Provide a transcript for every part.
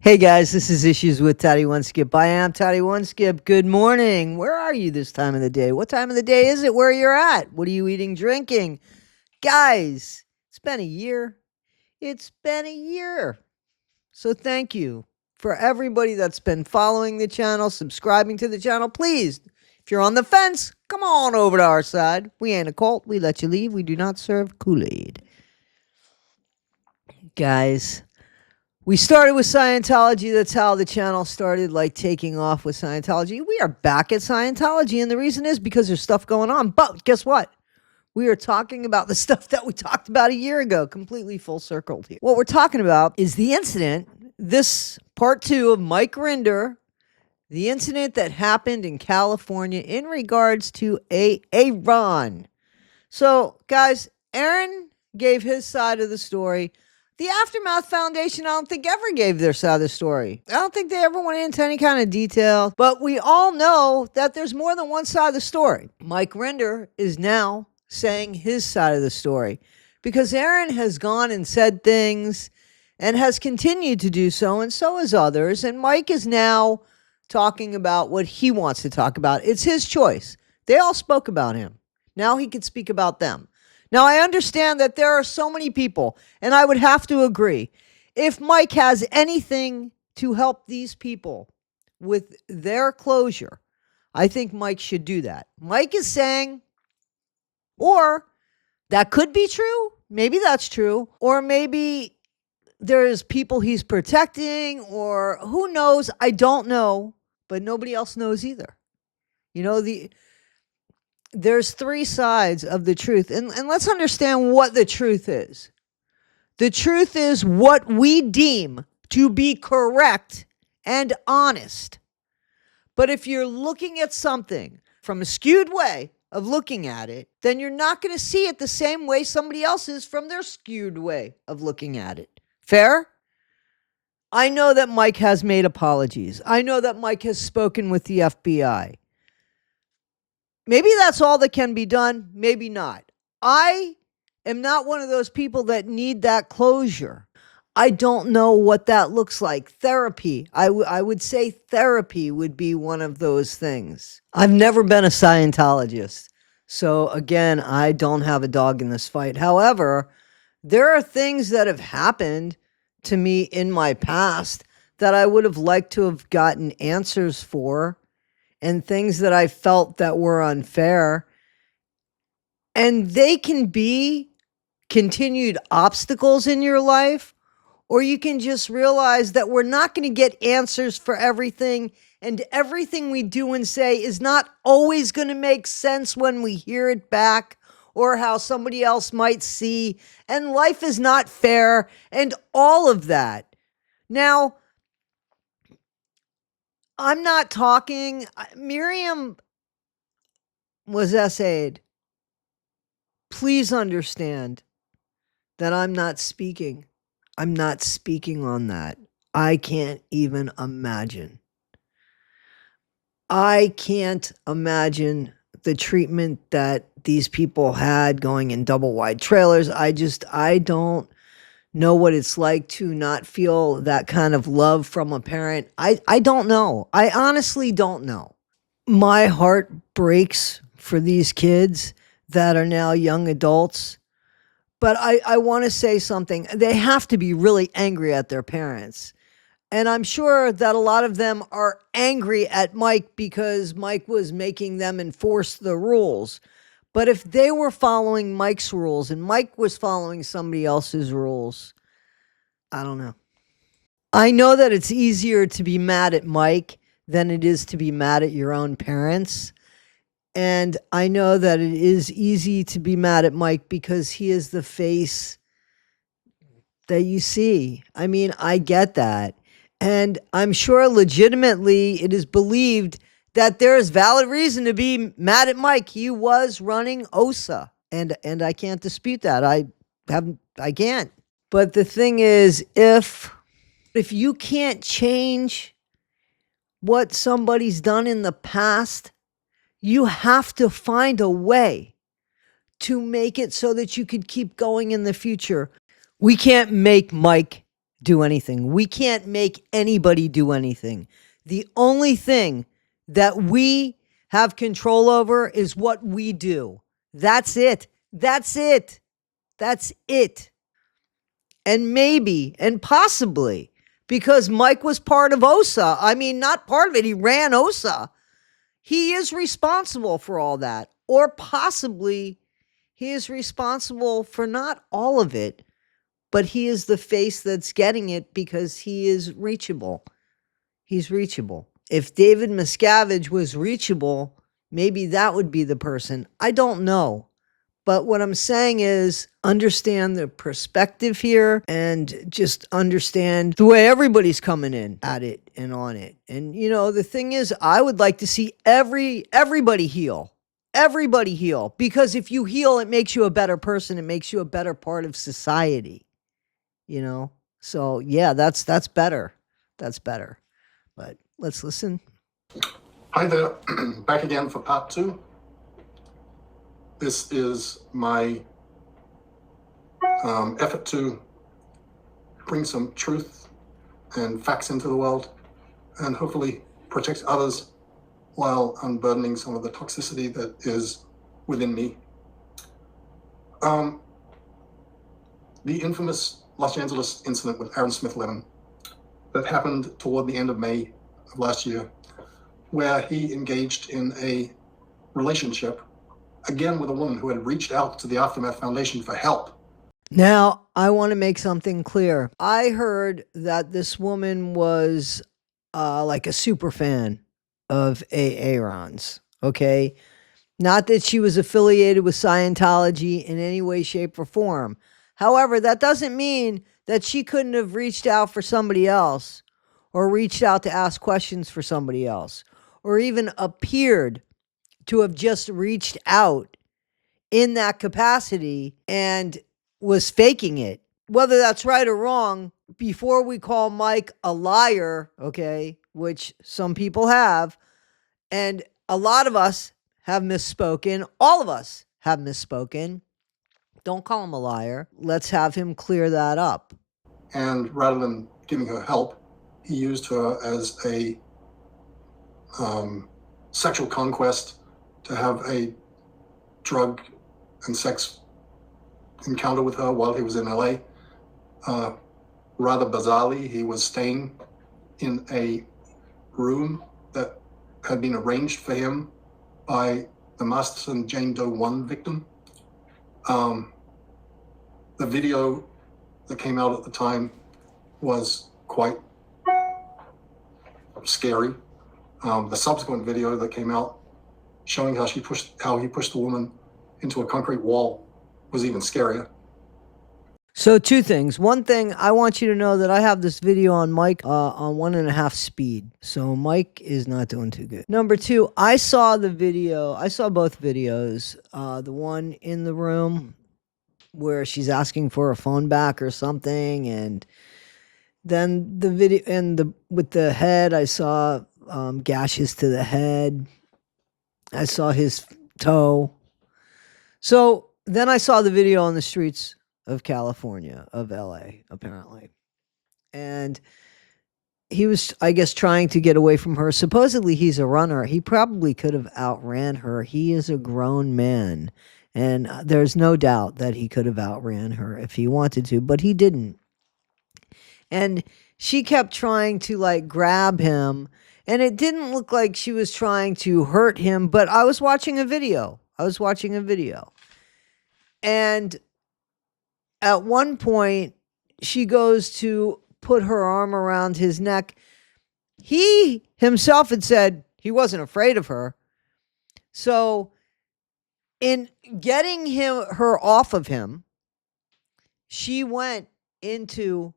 Hey guys, this is Issues with Toddie1Skip. I am Toddie1Skip. Good morning. Where are you this time of the day? What time of the day is it where you're at? What are you eating, drinking? Guys, it's been a year. It's been a year. So thank you for everybody that's been following the channel, subscribing to the channel. Please, if you're on the fence, come on over to our side. We ain't a cult. We let you leave. We do not serve Kool-Aid. Guys, we started with Scientology. That's how the channel started, like, taking off with Scientology. We are back at Scientology, and the reason is because there's stuff going on. But guess what? We are talking about the stuff that we talked about a year ago, completely full circled here. What we're talking about is the incident, this part 2 of Mike Rinder, the incident that happened in California in regards to A-Aron. So, guys, Aaron gave his side of the story. The Aftermath Foundation, I don't think ever gave their side of the story. I don't think they ever went into any kind of detail. But we all know that there's more than one side of the story. Mike Rinder is now saying his side of the story because Aaron has gone and said things and has continued to do so, and so has others. And Mike is now talking about what he wants to talk about. It's his choice. They all spoke about him. Now he can speak about them. Now, I understand that there are so many people, and I would have to agree. If Mike has anything to help these people with their closure, I think Mike should do that. Mike is saying, or that could be true. Maybe that's true. Or maybe there's people he's protecting, or who knows? I don't know, but nobody else knows either. You know, there's three sides of the truth. And let's understand what the truth is. The truth is what we deem to be correct and honest. But if you're looking at something from a skewed way of looking at it, then you're not going to see it the same way somebody else is from their skewed way of looking at it. Fair? I know that Mike has made apologies. I know that Mike has spoken with the FBI. Maybe that's all that can be done. Maybe not. I am not one of those people that need that closure. I don't know what that looks like. Therapy. I would say therapy would be one of those things. I've never been a Scientologist. So again, I don't have a dog in this fight. However, there are things that have happened to me in my past that I would have liked to have gotten answers for, and things that I felt that were unfair. And they can be continued obstacles in your life, or you can just realize that we're not going to get answers for everything, and everything we do and say is not always going to make sense when we hear it back, or how somebody else might see, and life is not fair, and all of that. Now, I'm not talking, Miriam was essayed. Please understand that I'm not speaking. I'm not speaking on that. I can't even imagine. I can't imagine the treatment that these people had going in double wide trailers. I don't know what it's like to not feel that kind of love from a parent. I don't know. I honestly don't know. My heart breaks for these kids that are now young adults. But I want to say something. They have to be really angry at their parents. And I'm sure that a lot of them are angry at Mike because Mike was making them enforce the rules. But if they were following Mike's rules and Mike was following somebody else's rules, I don't know. I know that it's easier to be mad at Mike than it is to be mad at your own parents. And I know that it is easy to be mad at Mike because he is the face that you see. I mean, I get that. And I'm sure legitimately it is believed that there is valid reason to be mad at Mike. He was running OSA. And I can't dispute that. I can't. But the thing is, if you can't change what somebody's done in the past, you have to find a way to make it so that you could keep going in the future. We can't make Mike do anything. We can't make anybody do anything. The only thing that we have control over is what we do. That's it. That's it. That's it. And maybe and possibly because Mike was part of OSA. I mean, not part of it. He ran OSA. He is responsible for all that. Or possibly he is responsible for not all of it, but he is the face that's getting it because he is reachable. He's reachable. If David Miscavige was reachable, maybe that would be the person. I don't know. But what I'm saying is understand the perspective here and just understand the way everybody's coming in at it and on it. And, you know, the thing is, I would like to see everybody heal. Everybody heal. Because if you heal, it makes you a better person. It makes you a better part of society. You know? So, yeah, that's better. That's better. But let's listen. Hi there. Back again for part 2. This is my effort to bring some truth and facts into the world and hopefully protect others while unburdening some of the toxicity that is within me. The infamous Los Angeles incident with Aaron Smith-Levin that happened toward the end of May of last year, where he engaged in a relationship again with a woman who had reached out to the AfterMath Foundation for help. Now, I want to make something clear. I heard that this woman was like a super fan of A-Aron's, okay? Not that she was affiliated with Scientology in any way, shape, or form. However, that doesn't mean that she couldn't have reached out for somebody else or reached out to ask questions for somebody else or even appeared to have just reached out in that capacity and was faking it. Whether that's right or wrong, before we call Mike a liar, okay, which some people have, and a lot of us have misspoken, all of us have misspoken. Don't call him a liar. Let's have him clear that up. And rather than giving her help, he used her as a sexual conquest to have a drug and sex encounter with her while he was in LA. Rather bizarrely, he was staying in a room that had been arranged for him by the Masterson Jane Doe 1 victim. The video that came out at the time was quite scary. The subsequent video that came out showing how he pushed the woman into a concrete wall was even scarier. So 2 things. One thing, I want you to know that I have this video on Mike on 1.5 speed. So Mike is not doing too good. Number 2, I saw both videos. The one in the room where she's asking for a phone back or something, and then the video and with the head, I saw gashes to the head. I saw his toe. So then I saw the video on the streets of California, of LA, apparently. And he was, I guess, trying to get away from her. Supposedly he's a runner. He probably could have outran her. He is a grown man. And there's no doubt that he could have outran her if he wanted to, but he didn't. And she kept trying to like grab him. And it didn't look like she was trying to hurt him, but I was watching a video. And at one point, she goes to put her arm around his neck. He himself had said he wasn't afraid of her. So in getting her off of him, she went into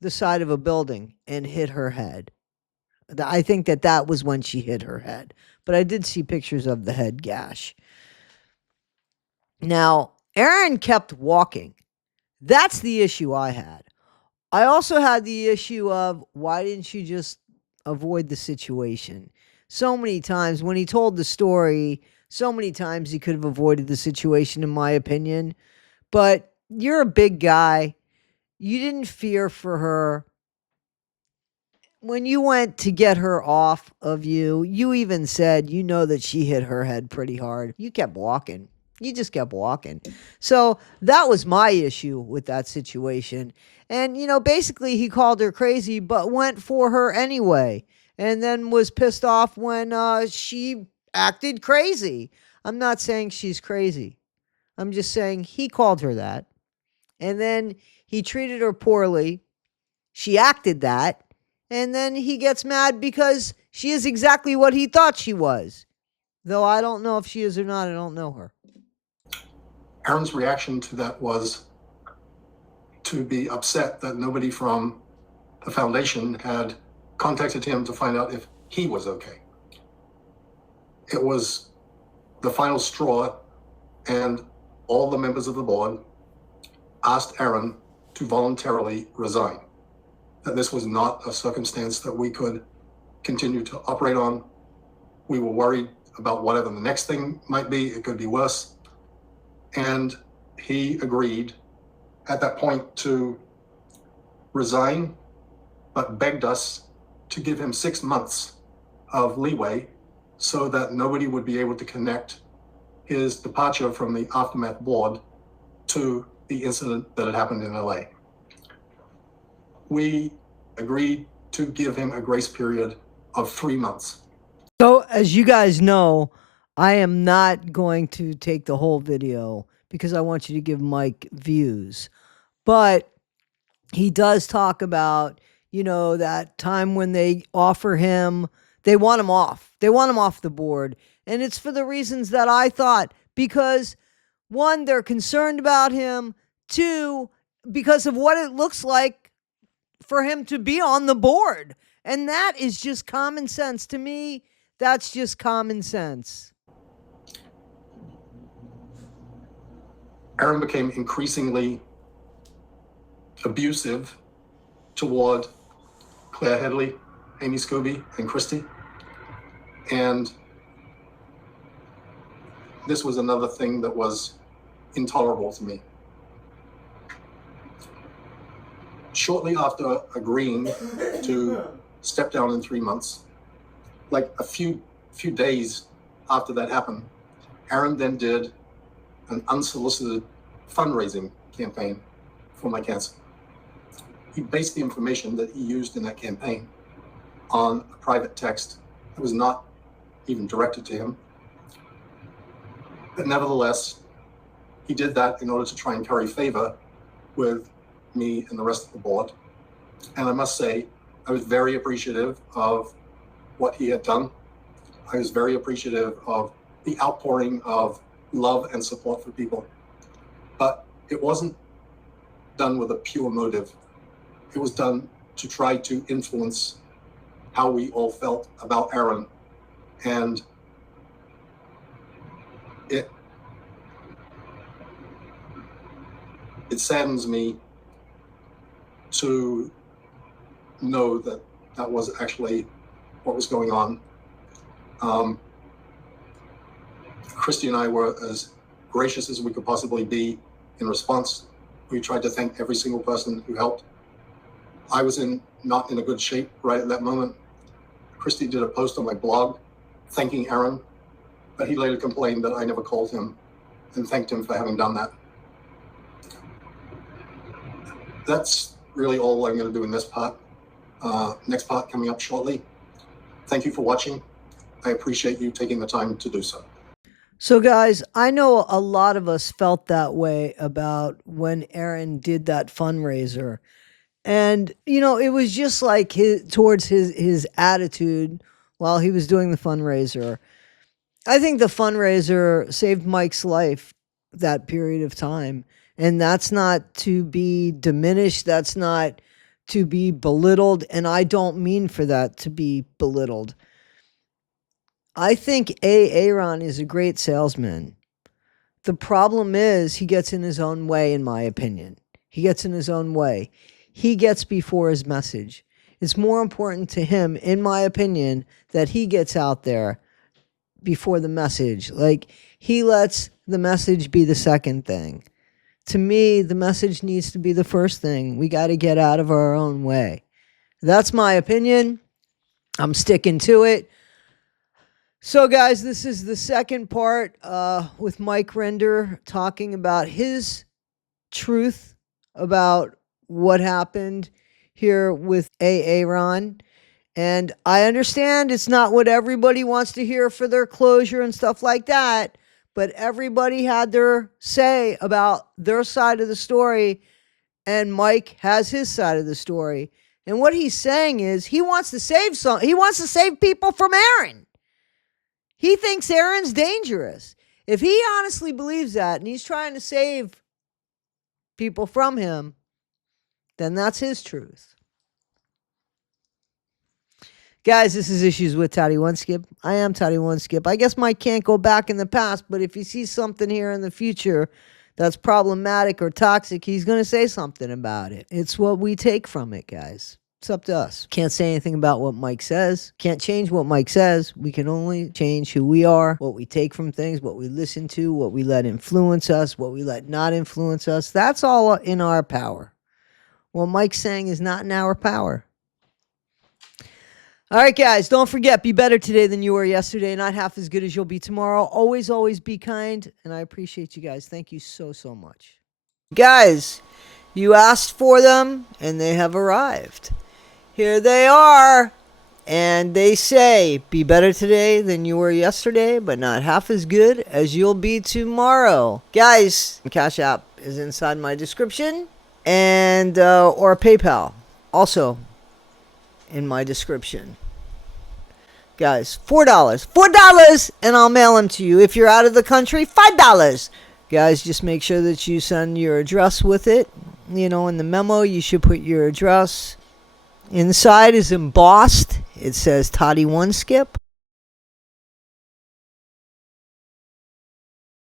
the side of a building and hit her head. I think that was when she hit her head. But I did see pictures of the head gash. Now, Aaron kept walking. That's the issue I had. I also had the issue of why didn't you just avoid the situation? So many times when he told the story, so many times he could have avoided the situation, in my opinion. But you're a big guy. you didn't fear for her. When you went to get her off of you, you even said, you know, that she hit her head pretty hard. You kept walking. You just kept walking. So that was my issue with that situation. And, you know, basically he called her crazy, but went for her anyway. And then was pissed off when she acted crazy. I'm not saying she's crazy. I'm just saying he called her that. And then he treated her poorly. She acted that. And then he gets mad because she is exactly what he thought she was. Though I don't know if she is or not. I don't know her. Aaron's reaction to that was to be upset that nobody from the foundation had contacted him to find out if he was okay. It was the final straw, and all the members of the board asked Aaron to voluntarily resign. That this was not a circumstance that we could continue to operate on. We were worried about whatever the next thing might be. It could be worse. And he agreed at that point to resign, but begged us to give him 6 months of leeway so that nobody would be able to connect his departure from the AfterMath board to the incident that had happened in LA. We agreed to give him a grace period of 3 months. So, as you guys know, I am not going to take the whole video because I want you to give Mike views. But he does talk about, you know, that time when they offer him, they want him off. They want him off the board. And it's for the reasons that I thought. Because, one, they're concerned about him. Two, because of what it looks like for him to be on the board. And that is just common sense. To me, that's just common sense. Aaron became increasingly abusive toward Claire Headley, Amy Scobie, and Christy. And this was another thing that was intolerable to me. Shortly after agreeing to step down in 3 months, like a few days after that happened, Aaron then did an unsolicited fundraising campaign for my cancer. He based the information that he used in that campaign on a private text that was not even directed to him. But nevertheless, he did that in order to try and curry favor with me and the rest of the board. And I must say, I was very appreciative of what he had done. I was very appreciative of the outpouring of love and support for people. But it wasn't done with a pure motive. It was done to try to influence how we all felt about Aaron. And it saddens me to know that that was actually what was going on. Christy and I were as gracious as we could possibly be in response. We tried to thank every single person who helped. I was not in a good shape right at that moment. Christy did a post on my blog thanking Aaron, but he later complained that I never called him and thanked him for having done that. That's really all I'm going to do in this part. Next part coming up shortly. Thank you for watching. I appreciate you taking the time to do so. So, guys, I know a lot of us felt that way about when Aaron did that fundraiser. And, you know, it was just like towards his attitude while he was doing the fundraiser. I think the fundraiser saved Mike's life that period of time. And that's not to be diminished. That's not to be belittled. And I don't mean for that to be belittled. I think A-Aron is a great salesman. The problem is he gets in his own way, in my opinion. He gets in his own way. He gets before his message. It's more important to him, in my opinion, that he gets out there before the message. Like, he lets the message be the second thing. to me, the message needs to be the first thing. We got to get out of our own way. That's my opinion. I'm sticking to it. So, guys, this is the second part with Mike Rinder talking about his truth about what happened here with A-Aron. And I understand it's not what everybody wants to hear for their closure and stuff like that, but everybody had their say about their side of the story, and Mike has his side of the story. And what he's saying is he wants to save people from Aaron. He thinks Aaron's dangerous. If he honestly believes that and he's trying to save people from him, then that's his truth. Guys, this is Issues with Toddie1Skip. I am Toddie1Skip. I guess Mike can't go back in the past, but if he sees something here in the future that's problematic or toxic, he's going to say something about it. It's what we take from it, guys. It's up to us. Can't say anything about what Mike says. Can't change what Mike says. We can only change who we are, what we take from things, what we listen to, what we let influence us, what we let not influence us. That's all in our power. What Mike's saying is not in our power. All right, guys, don't forget, be better today than you were yesterday, not half as good as you'll be tomorrow. Always, always be kind, and I appreciate you guys. Thank you so, so much. Guys, you asked for them, and they have arrived. Here they are, and they say, be better today than you were yesterday, but not half as good as you'll be tomorrow. Guys, Cash App is inside my description, and or PayPal, also in my description. Guys, $4, and I'll mail them to you. If you're out of the country, $5. Guys, just make sure that you send your address with it. You know, in the memo, you should put your address. Inside is embossed. It says Toddie1Skip.